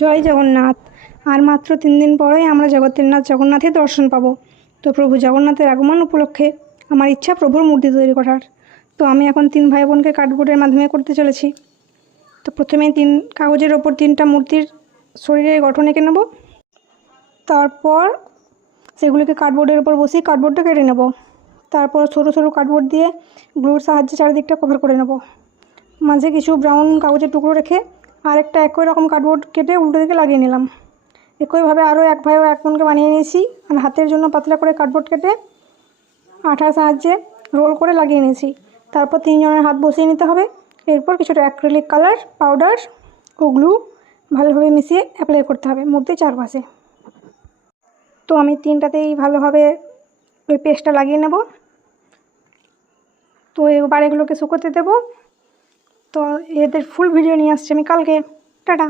জয় জগন্নাথ। আর মাত্র 3 দিন পরেই আমরা জগতের নাথ জগন্নাথের দর্শন পাবো। তো প্রভু জগন্নাথের আগমন উপলক্ষে আমার ইচ্ছা প্রভুর মূর্তি তৈরি করার। তো আমি এখন 3 ভাই বোনকে কার্ডবোর্ডের মাধ্যমে করতে চলেছি। তো প্রথমে কাগজের ওপর 3টা মূর্তির শরীরের গঠন এঁকে নেব। তারপর সেগুলিকে কার্ডবোর্ডের ওপর বসিয়ে কার্ডবোর্ডটা কেটে নেব। তারপর সরু সরু কার্ডবোর্ড দিয়ে গ্লুর সাহায্যে চারিদিকটা কভার করে নেব। মাঝে কিছু ব্রাউন কাগজের টুকরো রেখে আরেকটা একই রকম কার্ডবোর্ড কেটে উল্টো দিকে লাগিয়ে নিলাম। একইভাবে আরও এক ভাই ও এক বোনকে বানিয়ে নিয়েছি। আর হাতের জন্য পাতলা করে কার্ডবোর্ড কেটে আঠার সাহায্যে রোল করে লাগিয়ে নিয়েছি। তারপর 3 জনের হাত বসিয়ে নিতে হবে। এরপর কিছুটা অ্যাক্রিলিক কালার পাউডার ও গ্লু ভালোভাবে মিশিয়ে অ্যাপ্লাই করতে হবে মূর্তির চারপাশে। তো আমি 3টাতেই ভালোভাবে ওই পেস্টটা লাগিয়ে নেব। তো এবার এগুলোকে শুকোতে দেবো। তো এদের ফুল ভিডিও নিয়ে আসছি আমি কালকে। টাটা।